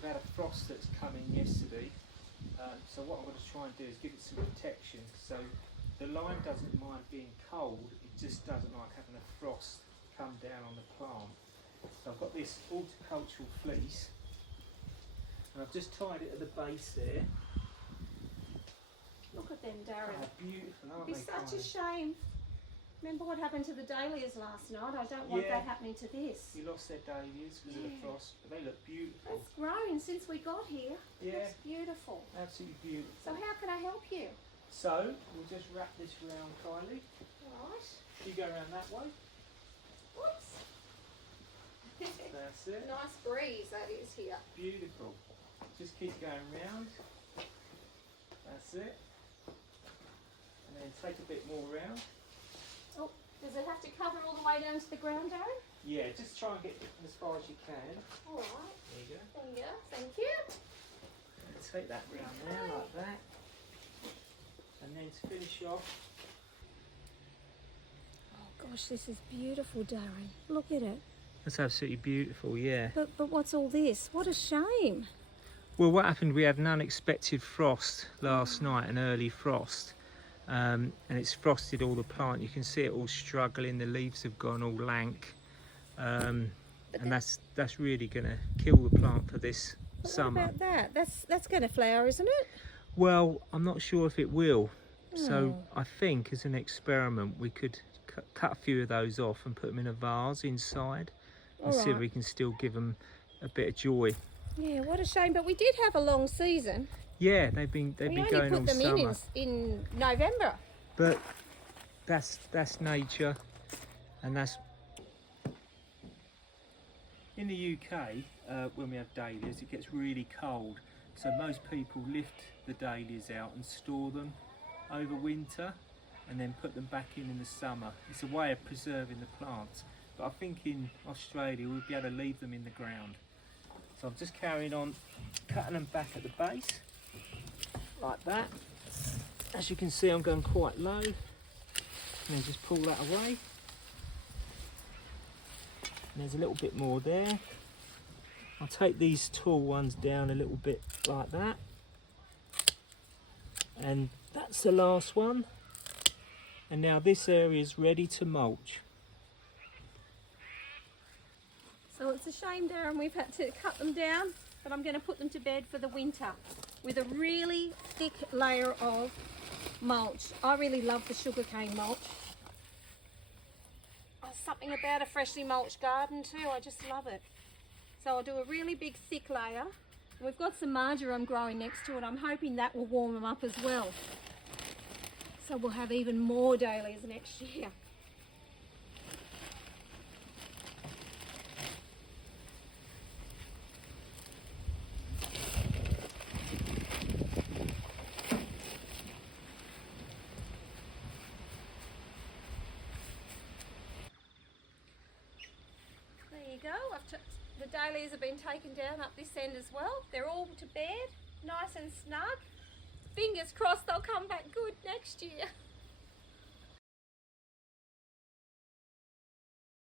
we've had a frost that's come in yesterday, so what I'm going to try and do is give it some protection so the line doesn't mind being cold, it just doesn't like having a frost come down on the plant. So I've got this horticultural fleece and I've just tied it at the base there. Look at them, Darren. Oh, beautiful, aren't It'd be they? such a shame. Remember what happened to the dahlias last night? I don't want that happening to this. You lost their dahlias because of the frost, but they look beautiful. It's grown since we got here. Yeah. It's beautiful. Absolutely beautiful. So how can I help you? So we'll just wrap this round, Kylie. Right. You go around that way. Whoops. That's it. Nice breeze that is here. Beautiful. Just keep going round. That's it. And then take a bit more round. Oh, does it have to cover all the way down to the ground, Darren? Yeah, just try and get as far as you can. All right. There you go. There you go. Thank you. And take that round there like that. And then to finish off. Oh gosh, this is beautiful, Darren. Look at it. That's absolutely beautiful, yeah. But what's all this? What a shame. Well, what happened, we had an unexpected frost last night, an early frost. And it's frosted all the plant. You can see it all struggling, the leaves have gone all lank. And that's really going to kill the plant for this summer. What about that? That's going to flower, isn't it? Well, I'm not sure if it will. So I think as an experiment we could cut a few of those off and put them in a vase inside and see if we can still give them a bit of joy. Yeah, what a shame. But we did have a long season. Yeah, they've been going all summer. We only put them in November. But that's nature, and that's in the UK. When we have dahlias, it gets really cold, so most people lift the dahlias out and store them over winter, and then put them back in the summer. It's a way of preserving the plants. But I think in Australia we'll be able to leave them in the ground. So I'm just carrying on cutting them back at the base, like that. As you can see, I'm going quite low. And then just pull that away. And there's a little bit more there. I'll take these tall ones down a little bit like that. And that's the last one. And now this area is ready to mulch. So it's a shame, Darren, we've had to cut them down, but I'm going to put them to bed for the winter with a really thick layer of mulch. I really love the sugarcane mulch. There's something about a freshly mulched garden too, I just love it. So I'll do a really big thick layer. We've got some marjoram growing next to it. I'm hoping that will warm them up as well. So we'll have even more dahlias next year. The dahlias have been taken down up this end as well. They're all to bed, nice and snug. Fingers crossed they'll come back good next year.